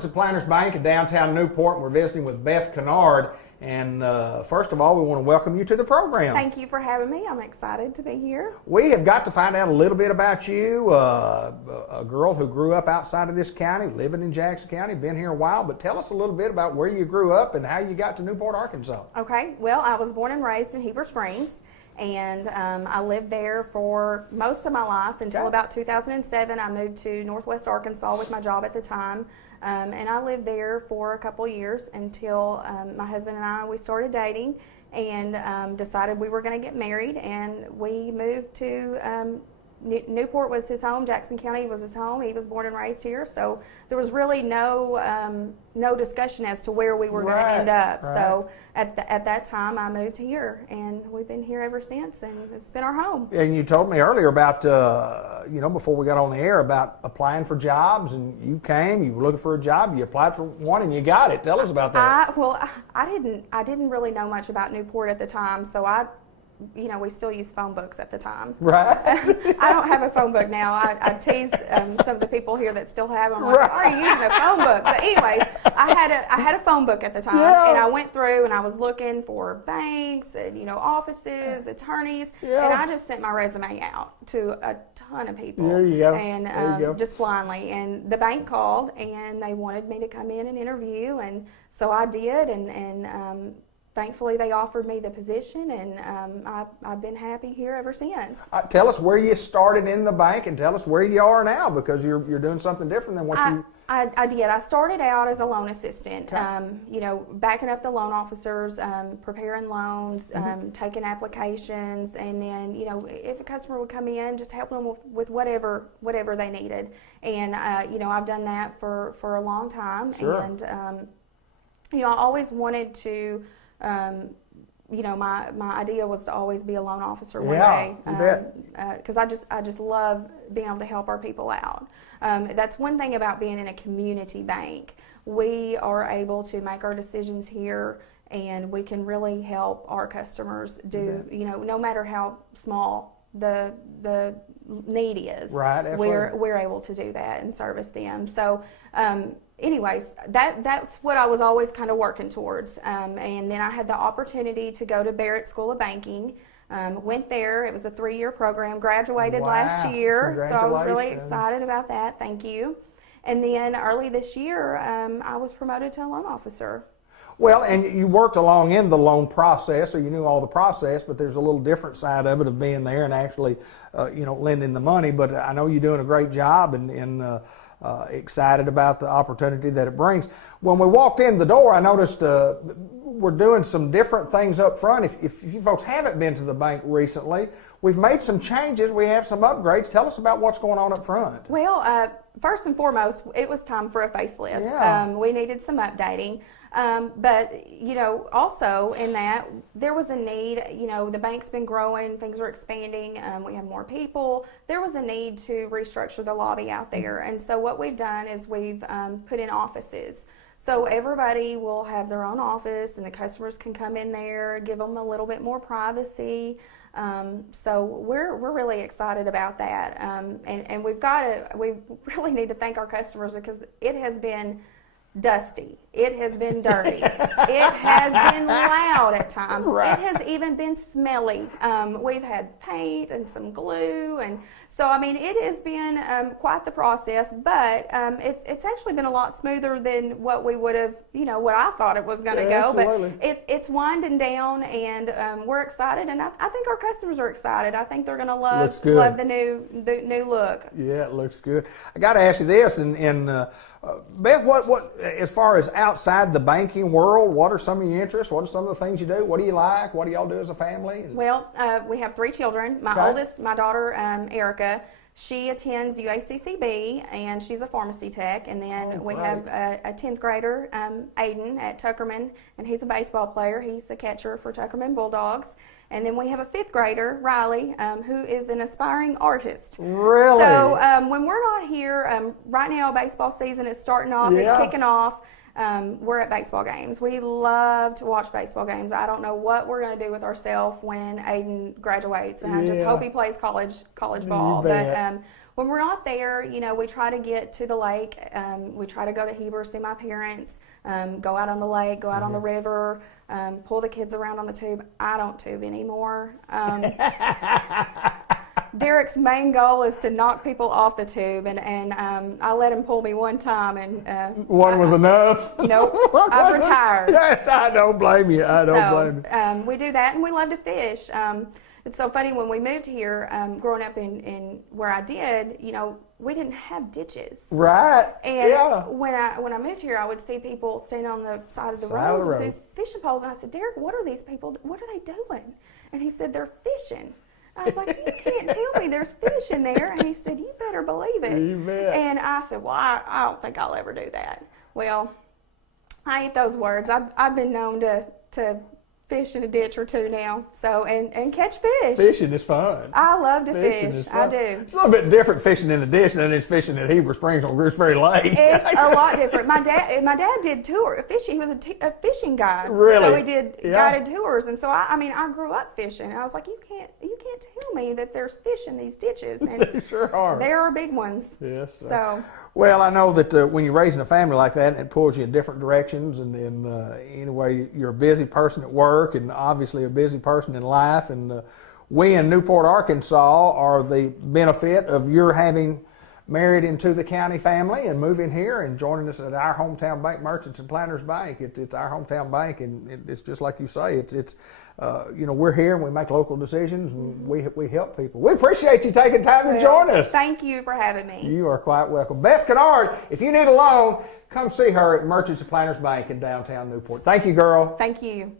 Merchants and Planners Bank in downtown Newport, and we're visiting with Beth Canard. And first of all, we want to welcome you to the program. Thank you for having me. I'm excited to be here. We have got to find out a little bit about you, a girl who grew up outside of this county, living in Jackson County, been here a while, but tell us a little bit about where you grew up and how you got to Newport, Arkansas. Okay, well, I was born and raised in Heber Springs, and I lived there for most of my life until about 2007. I moved to Northwest Arkansas with my job at the time. And I lived there for a couple years until my husband and we started dating and decided we were going to get married, and we moved to Newport was his home, Jackson County was his home. He was born and raised here, so there was really no discussion as to where we were going to end up. Right. So at that time, I moved here, and we've been here ever since, and it's been our home. And you told me earlier about, before we got on the air, about applying for jobs, and you were looking for a job, you applied for one, and you got it. Tell us about that. I didn't really know much about Newport at the time, so we still use phone books at the time. Right. I don't have a phone book now. I tease some of the people here that still have them. I'm like, why are you using a phone book? But anyways, I had a phone book at the time, and I went through and I was looking for banks and offices, attorneys, and I just sent my resume out to a ton of people. There you go. And just blindly. And the bank called and they wanted me to come in and interview, and so I did, and thankfully, they offered me the position, and I've been happy here ever since. Tell us where you started in the bank, and tell us where you are now, because you're doing something different than what you... I did. I started out as a loan assistant, okay. Backing up the loan officers, preparing loans, taking applications, and then, if a customer would come in, just helping them with whatever they needed. And, I've done that for a long time. Sure. And, I always wanted to... my idea was to always be a loan officer one day, because I just love being able to help our people out. That's one thing about being in a community bank. We are able to make our decisions here, and we can really help our customers do, no matter how small the need is. Right, absolutely. We're able to do that and service them. So, anyways, that's what I was always kind of working towards. And then I had the opportunity to go to Barrett School of Banking. Went there. It was a 3-year program. Graduated last year. So I was really excited about that. Thank you. And then early this year, I was promoted to a loan officer. Well, and you worked along in the loan process, so you knew all the process, but there's a little different side of it of being there and actually, lending the money. But I know you're doing a great job, and excited about the opportunity that it brings. When we walked in the door, I noticed we're doing some different things up front. If you folks haven't been to the bank recently, we've made some changes. We have some upgrades. Tell us about what's going on up front. Well, first and foremost, it was time for a facelift. Yeah. We needed some updating. But, also in that, there was a need. The bank's been growing, things are expanding, we have more people. There was a need to restructure the lobby out there. And so what we've done is we've put in offices. So everybody will have their own office, and the customers can come in there, give them a little bit more privacy. So we're really excited about that. And we really need to thank our customers, because it has been dusty. It has been dirty. It has been loud at times. Right. It has even been smelly. We've had paint and some glue, and so it has been quite the process. But it's actually been a lot smoother than what we would have, what I thought it was going to go. Absolutely. But it's winding down, and we're excited, and I think our customers are excited. I think they're going to love the new look. Yeah, it looks good. I got to ask you this, and Beth, what as far as outside the banking world, what are some of your interests? What are some of the things you do? What do you like? What do y'all do as a family? Well, we have 3 children. My oldest, my daughter, Erica, she attends UACCB, and she's a pharmacy tech. And then we have a 10th grader, Aiden, at Tuckerman, and he's a baseball player. He's the catcher for Tuckerman Bulldogs. And then we have a 5th grader, Riley, who is an aspiring artist. Really? So when we're not here, right now baseball season is starting off, it's kicking off. We're at baseball games. We love to watch baseball games. I don't know what we're going to do with ourselves when Aiden graduates, and I just hope he plays college ball. But when we're not there, you know, we try to get to the lake. We try to go to Heber, see my parents, go out on the lake, go out on the river, pull the kids around on the tube. I don't tube anymore. Derek's main goal is to knock people off the tube, and I let him pull me one time, and one was enough. Nope, I've retired. Yes, I don't blame you. I don't blame you. We do that, and we love to fish. It's so funny, when we moved here, growing up in where I did, you know, we didn't have ditches. Right. And yeah. when I moved here, I would see people standing on the side of the road with these fishing poles, and I said, Derek, what are these people? What are they doing? And he said, they're fishing. I was like, you can't tell me there's fish in there. And he said, you better believe it. You bet. And I said, well, I don't think I'll ever do that. Well, I ain't those words. I've been known to fish in a ditch or two now, so and catch fish. Fishing is fun. I love to fish. I do. It's a little bit different fishing in the ditch than it's fishing at Heber Springs on Goose Ferry Lake. It's a lot different. My dad did fishing. He was a fishing guide. Really? So he did guided tours, and so I grew up fishing. I was like, you can't tell me that there's fish in these ditches, and They sure are. there are big ones. Yes. So. Well, I know that when you're raising a family like that, it pulls you in different directions, and anyway, you're a busy person at work, and obviously a busy person in life, and we in Newport, Arkansas are the benefit of your having married into the county family and moving here and joining us at our hometown bank, Merchants and Planters Bank. It's our hometown bank, and it's just like you say, it's you know, we're here and we make local decisions, and we help people. We appreciate you taking time to join us. Thank you for having me. You are quite welcome. Beth Canard, if you need a loan, come see her at Merchants and Planters Bank in downtown Newport. Thank you, girl. Thank you.